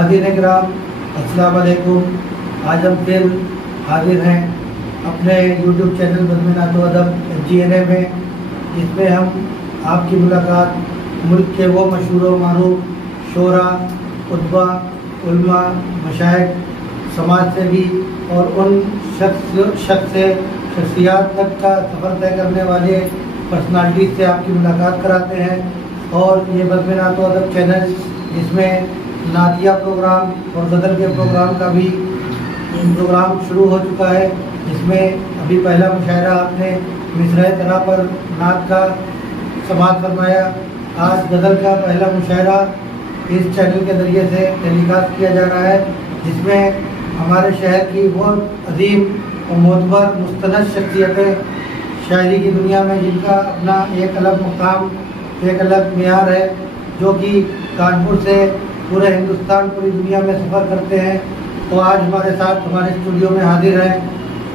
नाज़रीन किराम अस्सलाम वालेकुम। आज हम फिर हाजिर हैं अपने YouTube चैनल बज़्म नात व अदब GNA में, जिसमें हम आपकी मुलाकात मुल्क के वो मशहूर व मारूफ शोरा, खुतबा, उलमा, मशाइख, समाज सेवी और उन शख्सियात तक का सफ़र तय करने वाले पर्सनालिटी से आपकी मुलाकात कराते हैं। और ये बज़्म नात व अदब चैनल, जिसमें नातिया प्रोग्राम और गज़ल के प्रोग्राम का भी प्रोग्राम शुरू हो चुका है, जिसमें अभी पहला मुशायरा आपने मिसरे तना पर नात का समाअत फरमाया। आज गज़ल का पहला मुशायरा इस चैनल के ज़रिए से टेलीकास्ट किया जा रहा है, जिसमें हमारे शहर की बहुत अजीम और मोतबर मुस्तनद शख्सियतें शायरी की दुनिया में, जिनका अपना एक अलग मुकाम, एक अलग मेयार है, जो कि कानपुर से पूरे हिंदुस्तान, पूरी दुनिया में सफ़र करते हैं। तो आज हमारे साथ हमारे स्टूडियो में हाजिर हैं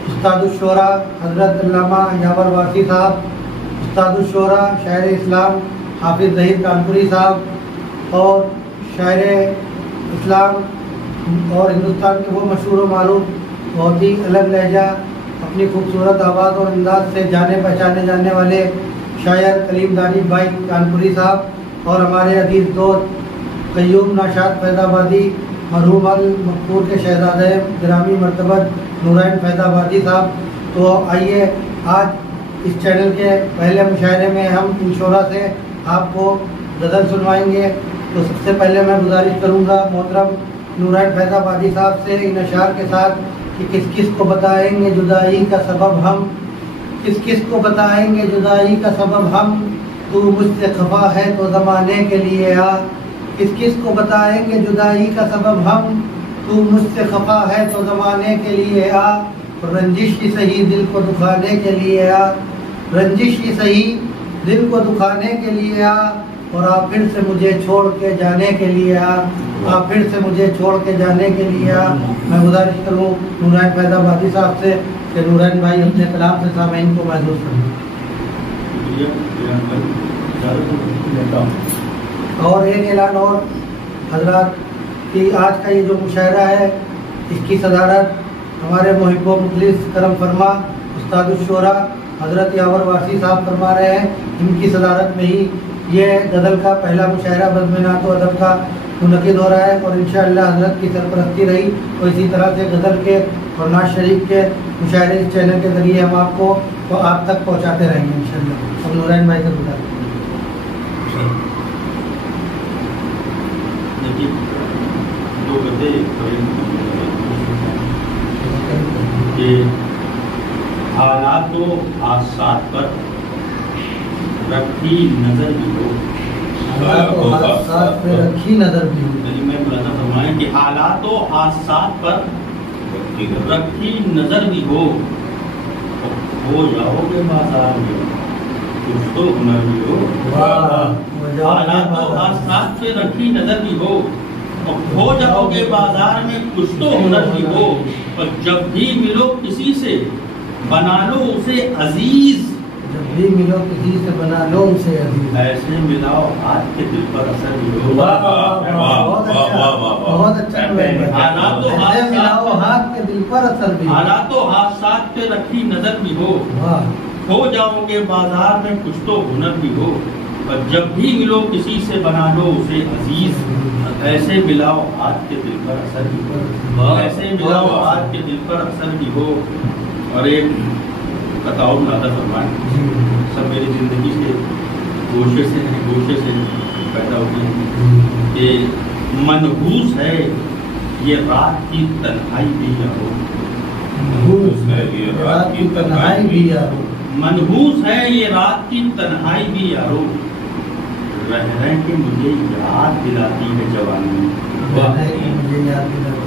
उस्तादुश्शोरा हज़रत अल्लामा यावर वासी साहब, उस्तादुश्शोरा शायर इस्लाम हाफिज़ ज़हीर कानपुरी साहब, और शायर इस्लाम और हिंदुस्तान के वो मशहूर व मारूफ, बहुत ही अलग लहजा, अपनी खूबसूरत आवाज़ और अंदाज से जाने पहचाने जाने वाले शायर कलीम दानी भाई कानपुरी साहब, और हमारे अजीज़ दोस्त क़य्यूम नाशाद फैज़ाबादी मरहूम अल मक़बूल के शहज़ादे गिरामी मर्तबत नूरैन फैज़ाबादी साहब। तो आइए आज इस चैनल के पहले मुशायरे में हम इन शोरा से आपको गज़ल सुनवाएंगे। तो सबसे पहले मैं गुजारिश करूँगा मोहतरम नूरैन फैज़ाबादी साहब से इन अशार के साथ कि किस किस को बताएंगे जुदाई का सबब हम, किस किस को बताएंगे जुदाई का सबब हम, तू मुझसे खफा है तो ज़माने के लिए आ। किस किस को बताएंगे जुदाई का सबब हम, तू मुझसे खफा है तो ज़माने के लिए आ। रंजिश ही सही दिल को दुखाने के लिए आ, रंजिश ही सही दिल को दुखाने के लिए आ, और आप फिर से मुझे छोड़ के जाने के लिए आ, आप फिर से मुझे छोड़ के जाने के लिए आ। मैं गुजारिश करूँ नूरैन फैज़ाबादी साहब से कि नूरैन भाई अपने कलाम से सामईन को महसूस करें। और एक ऐलान और हजरात कि आज का ये जो मुशायरा है, इसकी सदारत हमारे मुहिब व मुखलिस करम फरमा उस्तादुश्शोरा हज़रत यावर वासी साहब फरमा रहे हैं। इनकी सदारत में ही ये गज़ल का पहला मुशायरा बज़्म नात व अदब का मुनक़िद हो रहा है, और इंशाअल्लाह हज़रत की सरपरस्ती रही तो इसी तरह से गज़ल के और नाज़ शरीफ के मुशायरे इस चैनल के ज़रिए हम आपको तो आप तक पहुँचाते रहेंगे इंशाअल्लाह। अब नूरैन भाई से बता कि हालात आसात पर रखी नजर भी हो, रखी नजर भी हो। मैं बुलाना फरमाएं कि हालात आसात पर रखी नजर भी हो जाओगे बाजार में कुछ तो हुनर भी हो। हालात आसात पे रखी नजर भी हो जाओगे बाजार में कुछ तो हुनर भी हो। और जब भी मिलो किसी से बना लो उसे अजीज, जब भी मिलो किसी से बना लो उसे अजीज, ऐसे मिलाओ हाथ के दिल पर असर भी हो। बहुत अच्छा मिलाओ हाथ के दिल पर असर भी, हालातों हादसात पे रखी नजर भी हो जाओगे बाजार में कुछ तो हुनर भी हो। और जब भी मिलो किसी से बना लो उसे अजीज, ऐसे मिलाओ हाथ के दिल पर असर भी हो, ऐसे मिलाओ हाथ के दिल पर असर भी हो। और एक बताओ नादा फरमान, सब मेरी जिंदगी से गोशे से पैदा होती है कि मनहूस है ये रात की तन्हाई भी यारो, मनहूस है ये रात की तन्हाई भी यारो, मनहूस है ये रात की तन्हाई भी यारो। रह के मुझे याद दिलाती है जवानी,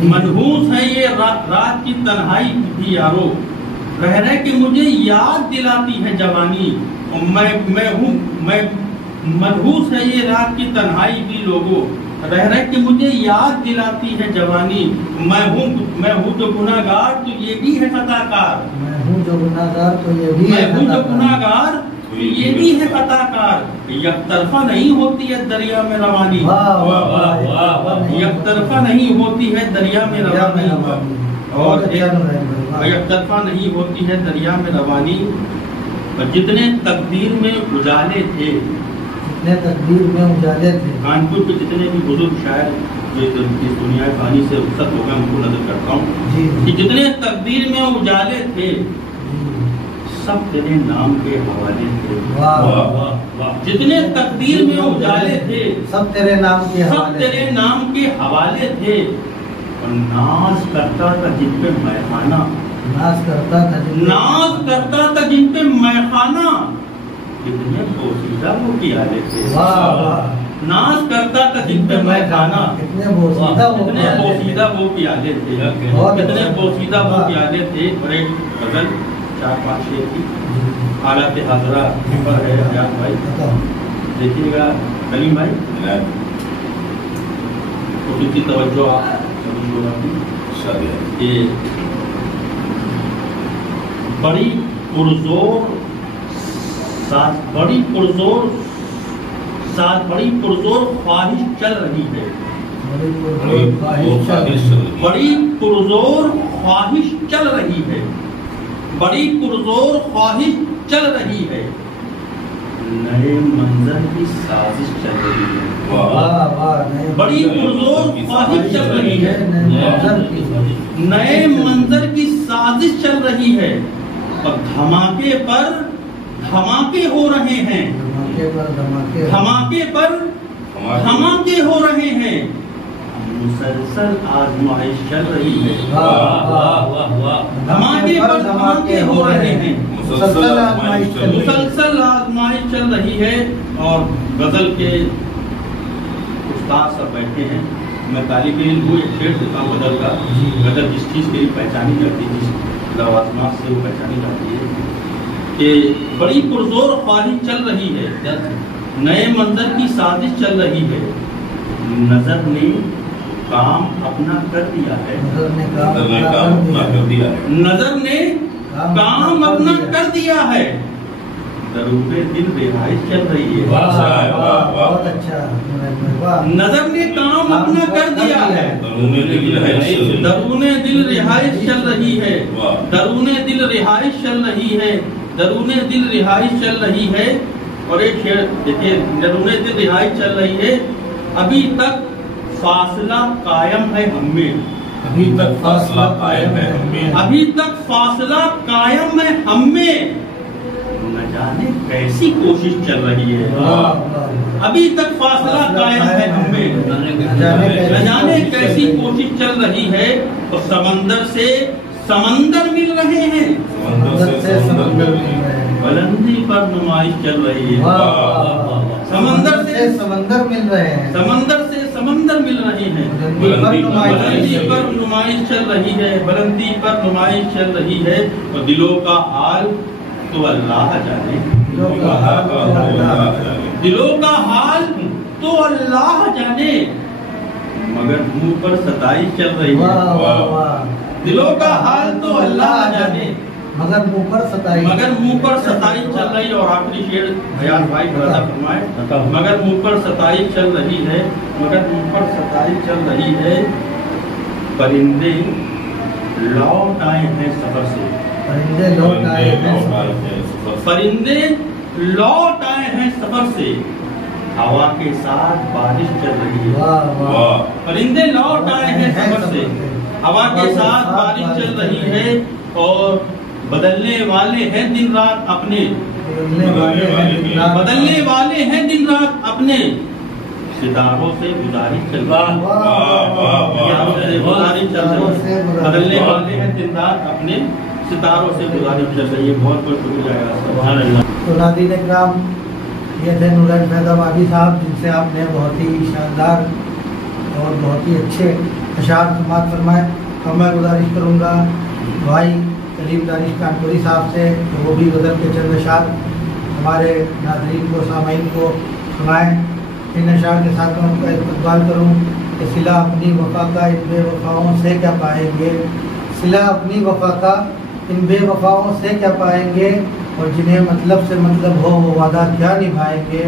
मनहूस है ये रात की तन्हाई भी यारो। रह के मुझे याद दिलाती है जवानी, और मैं मनहूस है ये रात की तन्हाई भी लोगों। रह के मुझे याद दिलाती है जवानी, मैं हूँ जो गुनाहगार तो ये भी है खताकार, मैं हूँ जो गुनाहगार तो ये भी मैं हूँ जो गुनाहगार तो ये भी है खताकार। एक तरफा नहीं होती है दरिया में रवानी, یک طرفہ نہیں ہوتی ہے دریا میں روانی، اور یک طرفہ نہیں ہوتی ہے دریا میں روانی، اور جتنے تقدیر میں اجالے تھے، جتنے تقدیر میں اجالے تھے، کانپور کے جتنے بھی بزرگ شاعر جو اس دنیا فانی سے رخصت ہو گئے ان کو نظر کرتا ہوں کہ جتنے تقدیر میں اجالے تھے سب تیرے نام کے حوالے تھے، جتنے تقدیر میں اجالے تھے سب تیرے نام کے حوالے تھے، اور ناز کرتا تھا جن پہ میخانہ، ناز کرتا تھا جن پہ میخانہ، کتنے پوشیدہ وہ پیالے تھے، ناز کرتا تھا جن پہ میخانہ، کتنے پوشیدہ وہ پیالے تھے، کتنے پوشیدہ وہ پیالے تھے۔ اور ایک غزل 4-5 شعر کی حالت حاضرہ پر ہے حیات بھائی، دیکھیے گا کلیم بھائی، اس کی توجہ آپ کہ بڑی پرزور خواہش چل رہی ہے، بڑی پرزور خواہش چل رہی ہے، بڑی پرزور خواہش چل رہی ہے، نئے منظر کی سازش چل رہی ہے، بڑی پرزور خواہش چل رہی ہے، نئے منظر کی سازش چل رہی ہے، اور دھماکے پر دھماکے ہو رہے ہیں، دھماکے پر دھماکے ہو رہے ہیں، مسلسل آزمائش چل رہی ہے، دھماکے پر دھماکے ہو رہے ہیں، مسلسل آزمائش چل رہی ہے۔ اور غزل کے استاد سب بیٹھے ہیں، میں طالب علم ہوں، ایک شعر دیتا ہوں غزل کا، غزل جس چیز کے لیے پہچانی جاتی ہے، جس لوازمات سے وہ پہچانی جاتی ہے کہ بڑی پرزور خواہش چل رہی ہے، نئے منظر کی سازش چل رہی ہے، نظر نے کام اپنا کر دیا ہے، نظر نے کام اپنا کر دیا ہے، درون دل رہائش چل رہی ہے، بہت اچھا، نظر نے کام اپنا کر دیا ہے، درون دل رہائش چل رہی ہے، درون دل رہائش چل رہی ہے، درون دل رہائش چل رہی ہے۔ اور ایک شعر دیکھیے، درون دل رہائش چل رہی ہے، ابھی تک فاصلہ قائم ہے ہم میں، ابھی تک فاصلہ قائم ہے ہم میں، ابھی تک فاصلہ قائم ہے ہم میں، نہ جانے کیسی کوشش چل رہی ہے، ابھی تک فاصلہ قائم ہے ہم میں، نہ جانے کیسی کوشش چل رہی ہے، اور سمندر سے سمندر مل رہے ہیں، بلندی پر نمائش چل رہی ہے، سمندر سے سمندر مل رہے ہیں، سمندر سے سمندر مل رہے ہیں، بلندی پر نمائش چل رہی ہے، بلندی پر نمائش چل رہی ہے، اور دلوں کا حال تو اللہ جانے، دلوں کا حال تو اللہ جانے، مگر منہ پر ستائش چل رہی ہے، دلوں کا حال تو اللہ جانے، مگر منہ پر ستائش چل رہی ہے۔ اور آخری شعر حیات بھائی برادر فرمائے، مگر منہ پر ستائش چل رہی ہے، مگر منہ پر ستائش چل رہی ہے، پرندے لوٹ آئے ہیں سفر سے، پرندے لوٹ آئے ہیں، پرندے لوٹ آئے ہیں سفر سے، ہوا کے ساتھ بارش چل رہی ہے، پرندے لوٹ آئے ہیں سفر سے، ہوا کے ساتھ بارش چل رہی ہے، اور بدلنے والے ہیں دن رات اپنے، بدلنے والے ہیں دن رات اپنے، ستاروں سے گزارش چل رہی ہے، بدلنے والے ہیں دن رات اپنے، ستاروں سے گزارش چل رہی ہے۔ بہت بہت شکریہ سبحان اللہ۔ تو ناظرین اکرام، یہ تھے نورین فیض آبادی صاحب، جن سے آپ نے بہت ہی شاندار اور بہت ہی اچھے اشعار سماعت فرمائے۔ اور میں گزارش کروں گا بھائی کلیم دانش کانپوری صاحب سے کہ وہ بھی غزل کے چند اشعار ہمارے ناظرین کو، سامعین کو سنائیں۔ ان اشعار کے ساتھ میں ان کا استقبال کروں کہ صلہ اپنی وفا کا ان بے وفاؤں سے کیا پائیں گے، صلہ اپنی وفا کا ان بے وفاؤں سے کیا پائیں گے، اور جنہیں مطلب سے مطلب ہو وہ وعدہ کیا نبھائیں گے،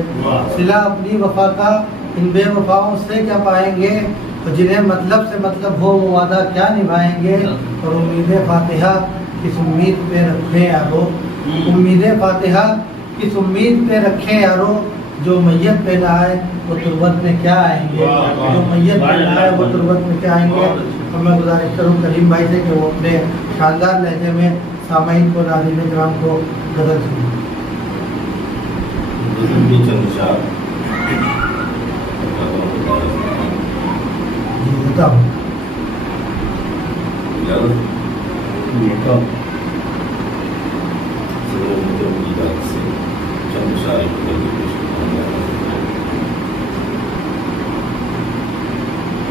صلہ اپنی وفا کا ان بے وفاؤں سے کیا پائیں گے، اور جنہیں مطلب سے مطلب ہو وہ وعدہ کیا نبھائیں گے، اور امید فاتحہ کس امید پہ رکھیں یارو، امید فاتحہ کس امید پہ رکھیں یارو، جو میت پہ نہ آئے وہ تربت میں کیا آئیں گے، جو میت پہ نہ آئے وہ تربت میں کیا آئیں گے۔ اور میں گزارش کروں کریم بھائی سے کہ وہ اپنے شاندار لہجے میں سامعین کو، ناظرین کرام کو غزل سنائیں۔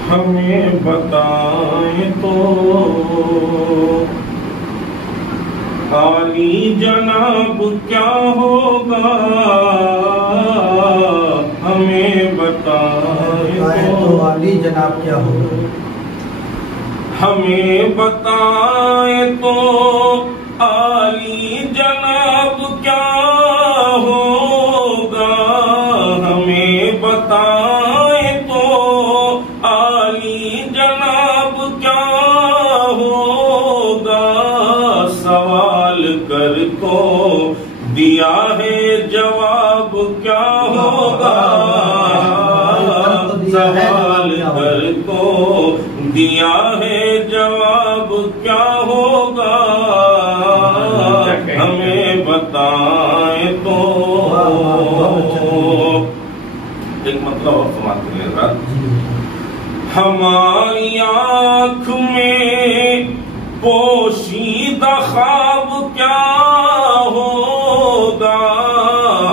ہمیں بتائیں تو عالی جناب کیا ہوگا، ہمیں بتائیں تو عالی جناب کیا ہوگا، ہمیں بتائیں تو عالی جناب کیا ہوگا، ہمیں بتائیں تو عالی جناب کیا ہوگا، سوال کر تو دیا ہے جواب کیا ہوگا، سوال کر تو دیا ہے جواب کیا ہوگا، ہمیں بتائیں تو۔ ایک مطلب اور سماعت کریں ذرا۔ ہماری آنکھ میں پوشیدہ خواب کیا ہوگا،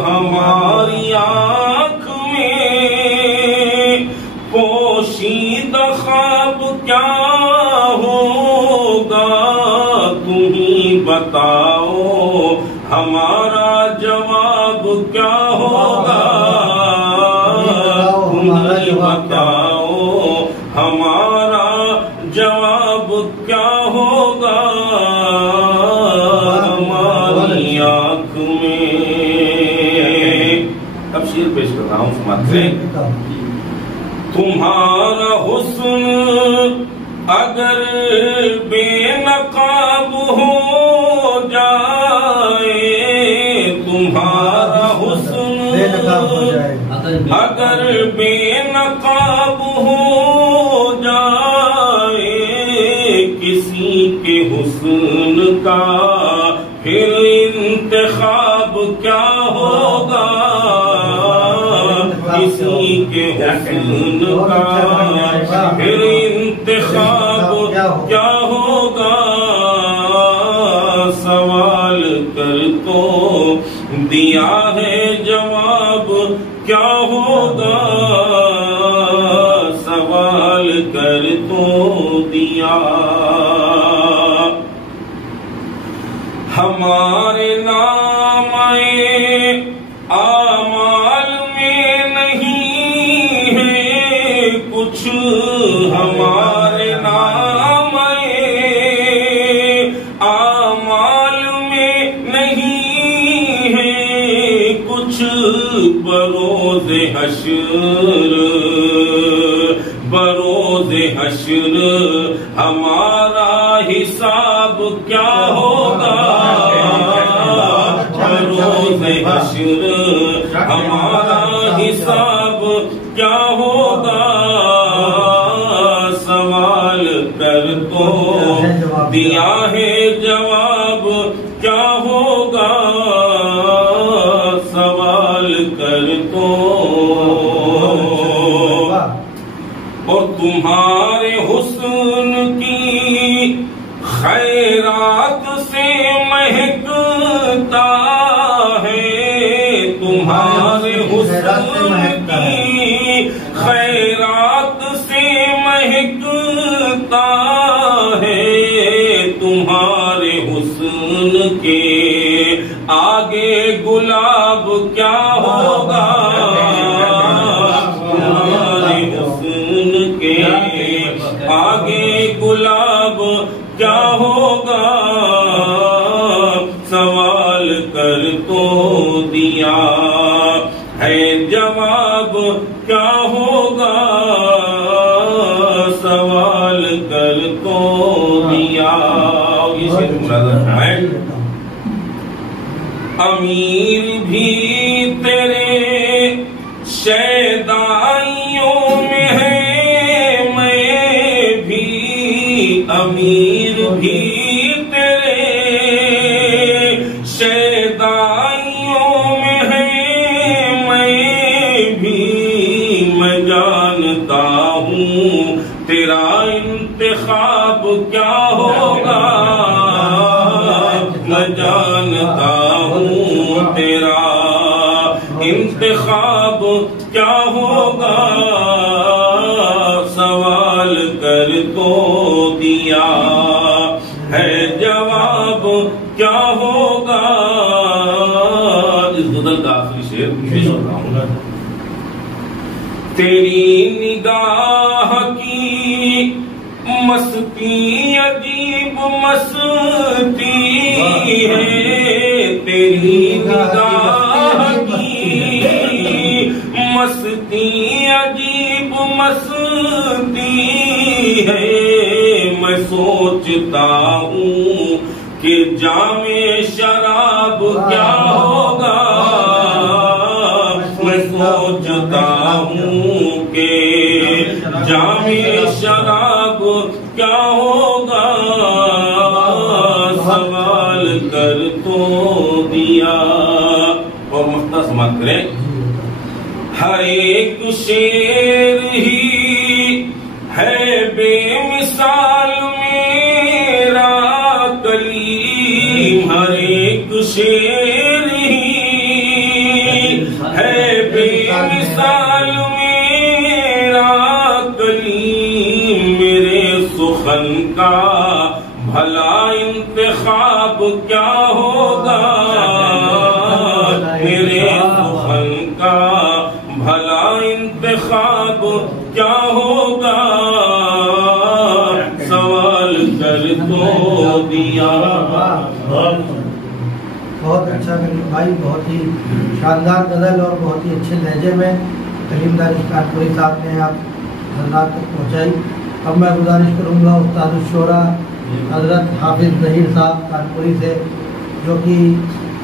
ہماری آنکھ میں پوشیدہ خواب کیا ہوگا، تم ہی بتاؤ ہمارا جواب کیا ہوگا، تم ہی بتاؤ ہمارا جواب کیا ہوگا، ہماری آنکھ میں۔ اب شعر پیش کر رہا ہوں سماعت سے۔ تمہارا حسن اگر بے نقاب ہو جائے، تمہارا حسن اگر بے نقاب ہو جائے، کسی کے حسن کا پھر انتخاب کیا ہوگا، کسی کے حسن کا پھر انتخاب کیا ہوگا، سوال کر تو دیا ہے جواب کیا ہوگا، سوال کر تو دیا۔ ہمارے نام اعمال میں نہیں ہے کچھ، ہمارے نام اعمال میں نہیں ہے کچھ، بروز حشر بروز حشر ہمارا حساب کیا ہوگا، بروز حشر ہمارا حساب کیا ہوگا، سوال کر تو دیا ہے جواب کیا ہوگا، سوال کر تو۔ اور تمہارے حسن کی خیرات سے مہکتا ہے، تمہارے حسن کی خیرات سے مہکتا ہے، تمہارے حسن کے آگے گلاب کیا ہوگا، تمہارے حسن کے آگے گلاب کیا ہوگا، سوال کر تو دیا ہے جواب کیا ہوگا، امیر بھی تیرے شیدائیوں میں ہے، میں بھی امیر بھی تیرے شیدائیوں میں ہے، میں بھی میں جانتا ہوں تیرا انتخاب کیا ہوگا، میں جانتا ہوں تیرا انتخاب کیا ہوگا، سوال کر تو دیا ہے جواب کیا ہوگا۔ اس غزل کا آخری شعر پیش کر رہا ہوں۔ تیری نگاہ کی مستی عجیب مستی ہے، تیری نگاہ کی مستی عجیب مستی ہے، میں سوچتا ہوں کہ جام شراب کیا ہوگا، میں سوچتا ہوں کہ جام شراب کیا ہوگا، سوال کر تو دیا۔ اور مقطع سماعت کریں۔ ہر ایک شعر ہی ہے بے مثال میرا کلیم، ہر ایک شعر ہی ہے بے مثال میرا کلیم، میرے سخن کا بھلا انتخاب کیا ہوگا، میرے سخن کا بھلا انتخاب کیا ہوگا، سوال کر تو دیا۔ بہت اچھا کلیم بھائی، بہت ہی شاندار غزل اور بہت ہی اچھے لہجے میں کلیم دانش کانپوری صاحب نے آپ حضرات تک پہنچائی۔ اب میں گزارش کروں گا استاد الشورا حضرت حافظ ظہیر صاحب کانپوری سے، جو کہ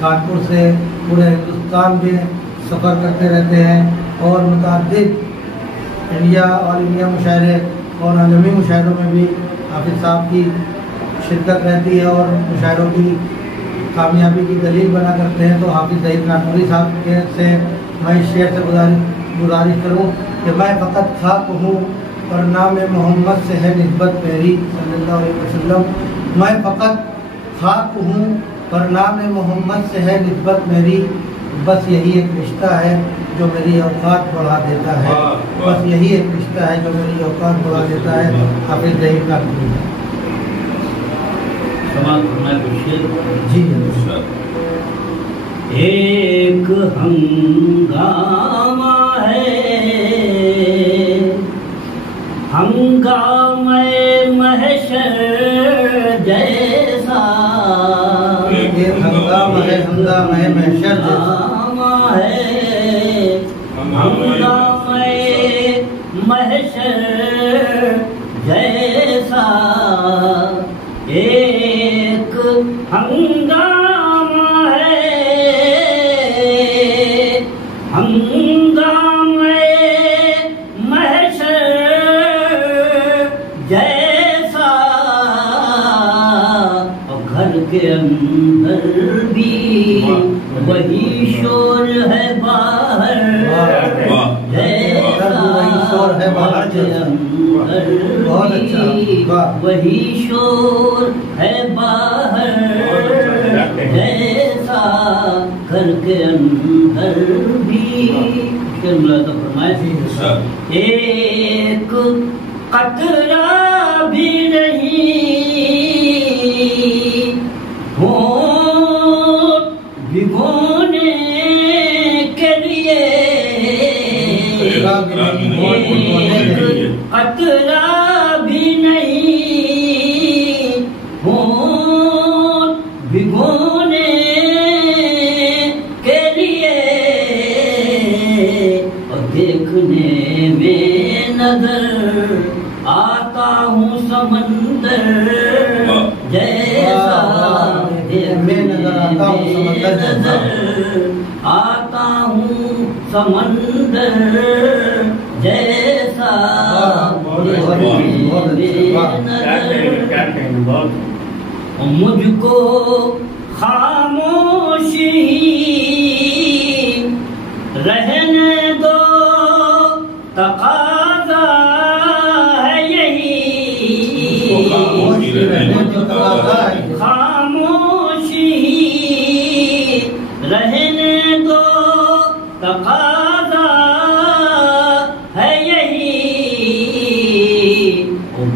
کانپور سے پورے ہندوستان میں سفر کرتے رہتے ہیں اور متعدد انڈیا اور انڈیا مشاعرے اور عالمی مشاعروں میں بھی حافظ صاحب کی شرکت رہتی ہے اور مشاعروں کی کامیابی کی دلیل بنا کرتے ہیں۔ تو حافظ ظہیر کانپوری صاحب کے سے میں اس شعر سے گزارش کروں کہ میں فقط خاک ہوں اور نام محمد سے ہے نسبت میری صلی اللہ علیہ وسلم، میں فقط خاک ہوں اور نام محمد سے ہے نسبت میری، بس یہی ایک رشتہ ہے جو میری اوقات بڑھا دیتا ہے، بس یہی ایک رشتہ ہے جو میری اوقات بڑھا دیتا ہے۔ حافظ ظہیر کانپوری جی۔ ایک ہنگامہ ہے ہنگامہ محشر جیسا، ایک ہنگامہ ہے ہنگامہ محشر جیسا، ہنگامہ محشر جیسا، ایک ہنگامہ ہے ہنگامہ محشر جیسا، اور گھر کے اندر بھی وہی شور ہے باہر جیسا، گھر کے اندر وہی شور ہے باہر جیسا، گھر کے اندر بھی ملاحظہ فرمائے، ایک قطرہ بھی نہیں ہونٹ بھگونے کے لیے، ایک قطرہ بھی نہیں ہونٹ بھگونے کے لیے، اور دیکھنے میں نظر آتا ہوں سمندر جیسا، میں نظر आता हूँ समंदर जैसा, आता हूँ समंदर जैसा, मुझको खामोशी रहने दो, तकाज़ा है यही, खामोशी रहने दो, तकाज़ा है यही,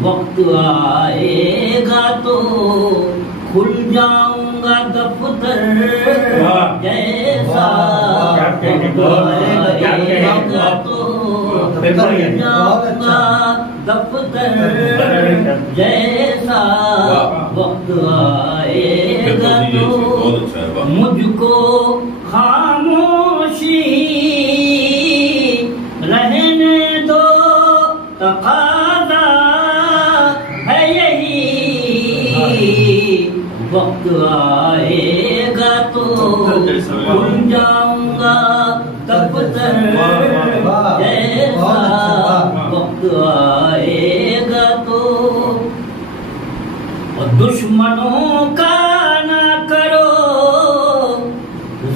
वक्त आएगा तो खुल जाऊंगा दफ्तर जैसा, आएगा तो खुल जाऊंगा दफ्तर जैसा, वक्त आएगा तो मुझको खामोशी रहने दो, तकाज़ा है यही, वक्त आएगा तो खुल जाऊंगा दफ्तर जैसा, वक्त आएगा तो। और दुश्मनों का ना करो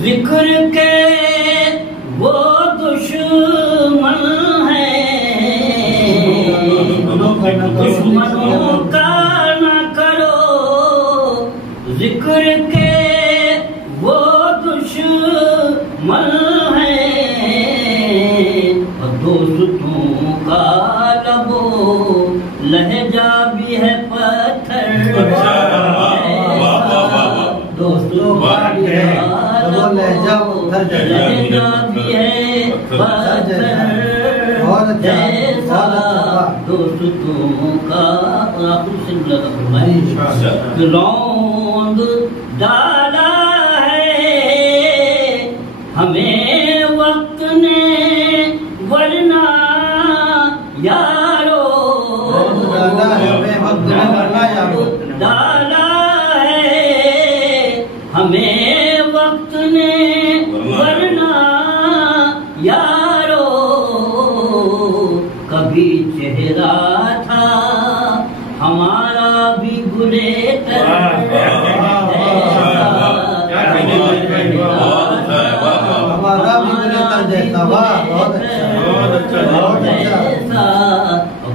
जिक्र के, वो दुश्मन है, दुश्मनों का ना करो जिक्र के, वो दुश्मन है, और दोस्तों का लबो लहजा भी है पत्थर, दोस्तों का लहजा भी है पत्थर जैसा, दोस्तों का रौंद डाला है हमें वक्त ने, वरना यारो डाला है हमें वक्त ने, वरना यारो, कभी चेहरा था हमारा भी गुलेटर हमारा भी गुलेटर जैसा, बहुत अच्छा,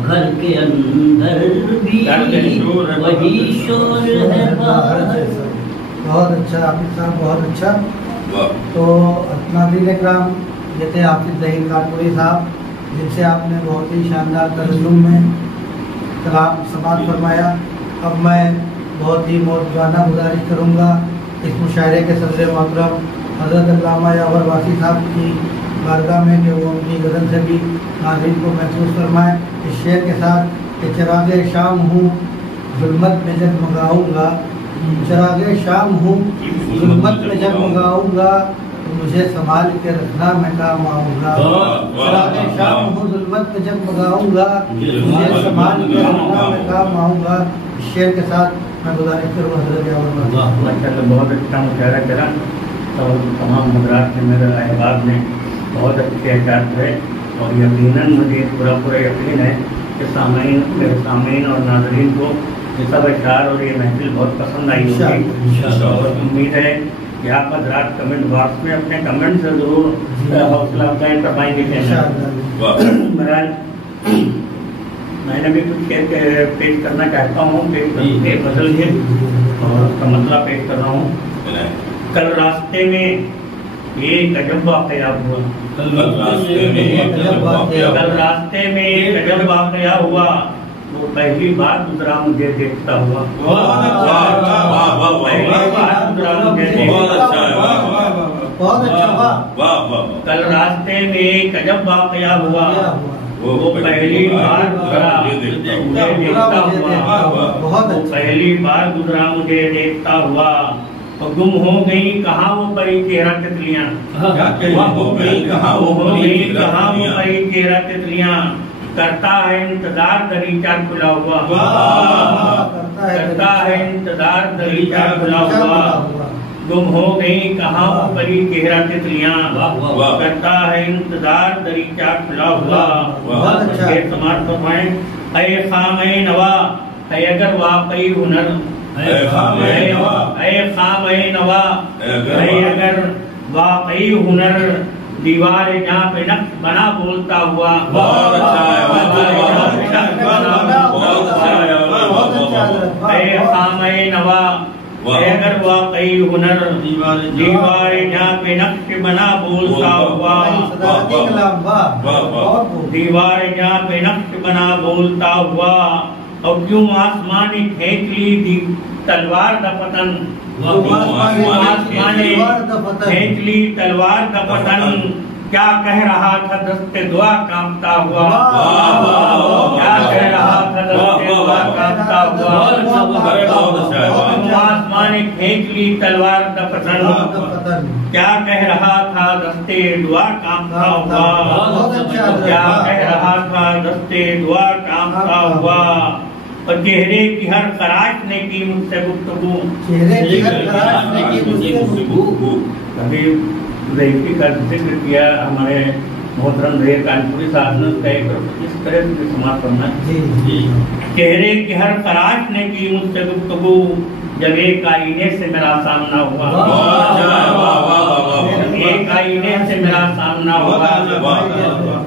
घर के अंदर भी वही शोर है, बहुत अच्छा हाफिज साहब, बहुत अच्छा। तो नाज़रीन इकराम, ये थे हाफिज ज़हीर काटपुरी साहब, जिनसे आपने बहुत ही शानदार तर्जुम में कलाम समाअत फरमाया। अब मैं बहुत ही मौजूदाना गुजारिश करूँगा इस मुशायरे के सदर मोहतरम हज़रत अल्लामा यावर वासी साहब की बारगाह में कि वो उनकी गज़ल से भी नाज़रीन को महसूस फरमाएँ इस शेर के साथ कि चिरागे शाम हूँ ज़ुल्मत में जगमगाऊँगा, चिरागे शाम हूँ ज़ुल्मत में जगमगाऊँगा, मुझे संभाल के रखना मैं काम आऊँगा, चिरागे शाम हूँ ज़ुल्मत में जगमगाऊँगा, मुझे संभाल के रखना मैं काम आऊँगा। शेर के साथ मैं गुजारिश करूँगा हज़रत यावर वासी। बहुत अच्छा मुशायरा करा और तमाम हज़रात ने, मेरे अहबाब ने बहुत अच्छे अशार थे, और यकीनन मुझे पूरा यकीन है कि सामीन और नाज़रीन को ये सब अशार और ये महफिल बहुत पसंद आई होगी, और उम्मीद है कि आप हज़रात कमेंट बॉक्स में अपने कमेंट से ज़रूर हौसला अफजाई करवाएंगे। बहरहाल मैंने भी कुछ शेर पेश करना चाहता हूँ, एक गज़ल है और उसका मतलब पेश कर रहा हूँ। कल रास्ते में एक अजब वाक़या हुआ, कल रास्ते में एक अजब वाक़या हुआ, वो पहली बार गुजरा मुझे देखता हुआ, पहली बार गुजरा मुझे देखता हुआ, कल रास्ते में एक अजब वाक़या हुआ, वो पहली बार गुजरा मुझे देखता हुआ, पहली बार गुजरा मुझे देखता हुआ, तो गुम हो गई कहाँ वो परी चेहरा तितलियाँ, हो गई कहाँ वो परी चेहरा तितलियाँ, करता है इंतजार दरीचा खुला हुआ, करता है इंतजार दरीचा खुला हुआ, गुम हो गई कहाँ परी चेहरा तितलियां, करता है इंतजार दरीचा खुला हुआ। ये समाप्त हैं। ऐ खामे नवा है अगर वाकई हुनर, ऐ खामे नवा है अगर वाकई हुनर, दीवार जहाँ पे नक्श बना बोलता हुआ। बहुत अच्छा है, खामे नवा अगर वाकई हुनर, दीवार जहाँ पे नक्श बना बोलता हुआ। दीवार जहाँ पे नक्श बना बोलता हुआ। और क्यों आसमानी फेंक ली थी तलवार का पतन, आसमानी फेंक ली तलवार का पतन, क्या कह रहा था दस्ते दुआ कांपता हुआ। क्या कह रहा था दस्ते दुआ कांपता हुआ। आसमानी फेंक ली तलवार का पतन, क्या कह रहा था दस्ते दुआ कांपता हुआ। क्या कह रहा था दस्ते दुआ कांपता हुआ। और चेहरे की हर खराश ने की मुझसे गुफ्तगू, अभी रेखी का जिक्र किया हमारे मोहतरम रेख कानपुरी साहब ने, इस तरह से समाप्त करना। चेहरे की हर खराश ने की मुझसे गुफ्तगू, जब एक आईने से मेरा सामना हुआ। एक आईने से मेरा सामना हुआ।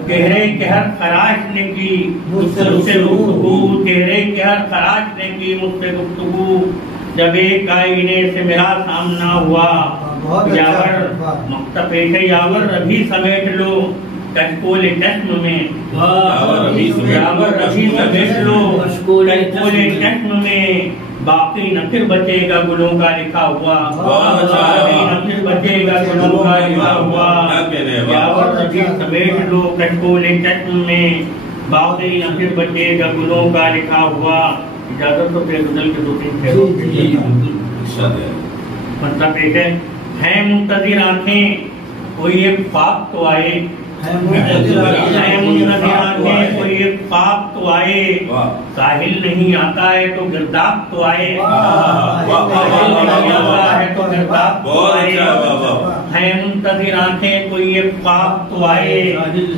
चेहरे के हर खराश ने की मुझसे गुफ्तगू, चेहरे के हर खराश ने की मुझसे गुफ्तगू, जब एक आईने से मेरा सामना हुआ। यावर मख्तपेशे यावर अभी समेट लो कशकोले चश्म में, यावर अभी समेट लो कशकोले चश्म में, बाकी न फिर बचेगा गुलों का लिखा हुआ। बाकी न फिर बचेगा गुलों का लिखा हुआ। यावर अभी समेट लो कशकोले चश्म में, बाकी न फिर बचेगा गुलों का लिखा हुआ। इजाजत तो गुजल के 2-3 मतलब एक है मुंतज़िर आंखें कोई एक ख्वाब तो आए, है मुंतज़िर आंखें कोई एक ख्वाब तो आए, साहिल नहीं आता है तो गिरदाब तो आए। साहिल नहीं आता है तो गिरदाब तो आए। है मुंतज़िर आंखें कोई एक ख्वाब तो आए,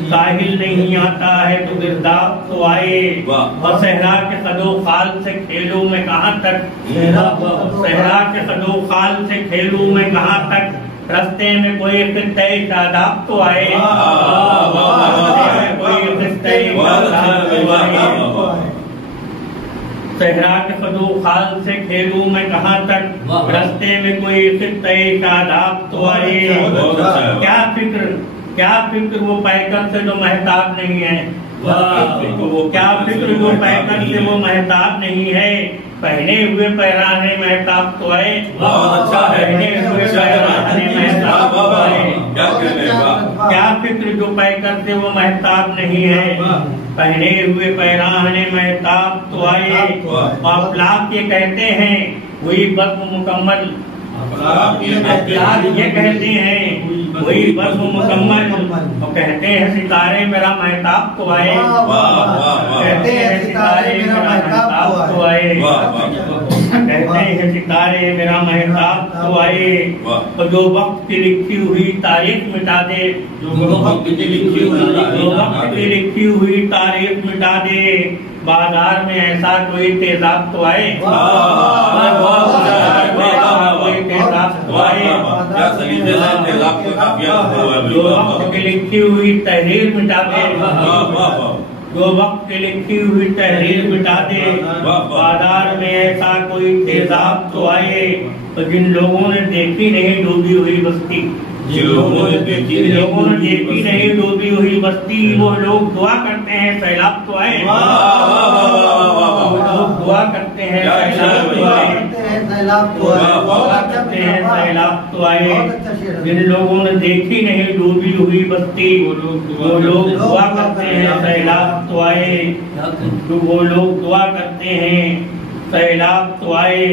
साहिल नहीं आता है तो गिरदाब तो आए। और सहरा के कदो खाल से खेलूं मैं कहाँ तक, सहरा के कदो खाल से खेलूं मैं कहाँ तक, रस्ते में कोई खित्ते शादाब तो आए। कोई खित्ते शादाब तो आए। सहरा के कदो खाल से खेलूं मैं कहाँ तक, रस्ते में कोई खित्ते शादाब तो आए। क्या फिक्र वो पैकर से जो महताब नहीं है, क्या फिक्र वो पैकर से वो महताब नहीं है, पहने हुए पैराने महताब तो आए। पहने हुए पैराने महताब तो आए। क्या फिक्र जो पैकर से वो महताब नहीं है, पहने हुए पैराने महताब तो आए। अफलाक ये कहते हैं वही बज़्म मुकम्मल, ये कहते हैं वही बज़्म मुकम्मल, और कहते हैं सितारे मेरा महताब तो आए। कहते हैं सितारे मेरा महताब तो आए। कहते हैं सितारे मेरा महताब तो आए। और जो वक्त की लिखी हुई तारीख मिटा दे, जो वक्त की लिखी हुई तारीख मिटा दे, बाजार में ऐसा कोई तेजाब तो आए। कोई तेजाब तो आए। जो वक्त की लिखी हुई तहरीर मिटा दे, जो वक्त की लिखी हुई तहरीर मिटा दे, बाजार में ऐसा कोई तेजाब तो आए। तो जिन लोगों ने देखी नहीं डूबी हुई बस्ती, जिन लोगों ने देखी नहीं डूबी हुई बस्ती, वो लोग दुआ करते हैं सैलाब तो आए। लोग दुआ करते हैं सैलाब तो आए। सैलाब तो आए। जिन लोगों ने देखी नहीं डूबी हुई बस्ती, वो लोग दुआ करते हैं सैलाब तो आए। वो लोग दुआ करते हैं सैलाब तो आए।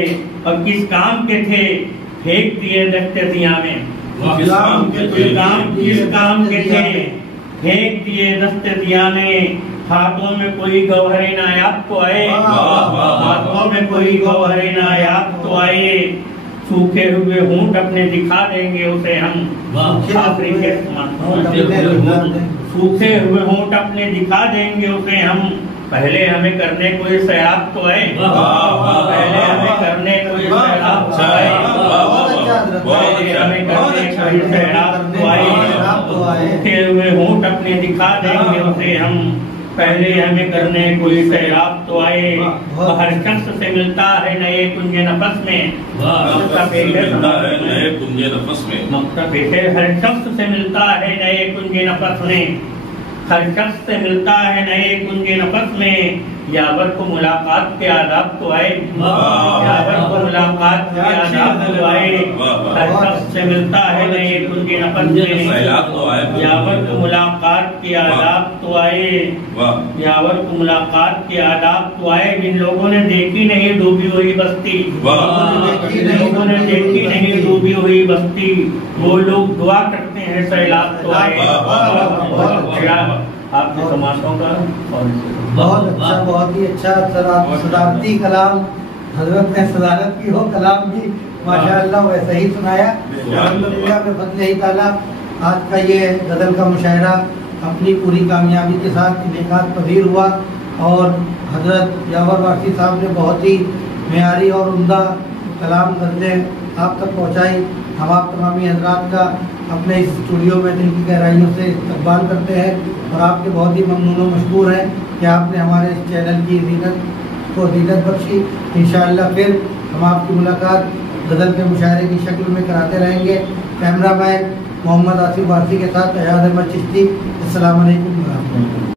और किस काम के थे फेंक दिए दस्ते दिया में, किस काम के थे फेंक दिए दस्ते दिया में, हाथों में कोई गौहरे नायाब तो आए। हाथों में कोई गौहरे नायाब तो आए। सूखे हुए होंठ अपने दिखा देंगे उसे हम आखिरी के सूखे हुए होंठ अपने दिखा देंगे उसे हम पहले हमें करने कोई सयाब तो है पहले हमें करने कोई सयाब तो है पहले हमें करने कोई सयाब तो आए सूखे हुए होंठ अपने दिखा देंगे उसे हम पहले हमें करने कोई सैराब तो आए हर शख्स से मिलता है नए कुंजे नफस में नए कुंजे नफस में हर शख्स से मिलता है नए कुंजे नफस में हर शख्स से मिलता है नए कुंजे नफस में यावर को मुलाकात के आदाब तो आए यावर को मुलाकात के आदाब तो आए हर शख्स से मिलता है नए कुंजे नफस में यावर को मुलाकात के आदाब तो आए यावर को मुलाकात के आदाब तो आए जिन लोगों ने देखी नहीं डूबी हुई बस्ती जिन लोगों ने देखी नहीं डूबी हुई बस्ती वो लोग दुआ करते हैं सैलाब तो आए आपके समाजों का बहुत अच्छा, बहुत ही अच्छा सदारती कलाम हजरत ने सदारत की हो कलाम भी माशाअल्लाह वैसा ही सुनाया। अल्हम्दुलिल्लाह में फज़ल ताला आज का ये गज़ल का मुशायरा अपनी पूरी कामयाबी के साथ इनेकात पजीर हुआ और हजरत यावर वारसी साहब ने बहुत ही मेयारी और उम्दा कलाम गज़लें आप तक पहुँचाई। हम आप तमामी हजरात का अपने इस स्टूडियो में दिल की गहराइयों से इस्तकबाल करते हैं और आपके बहुत ही ममनून मशकूर हैं कि आपने हमारे इस चैनल की ज़ीनत बख्शी। इंशाअल्लाह फिर हम आपकी मुलाकात गज़ल के मुशायरे की शक्ल में कराते रहेंगे। कैमरामैन मोहम्मद आसिफ वारसी के साथ एजाज़ अहमद चिश्ती। अस्सलाम वालेकुम।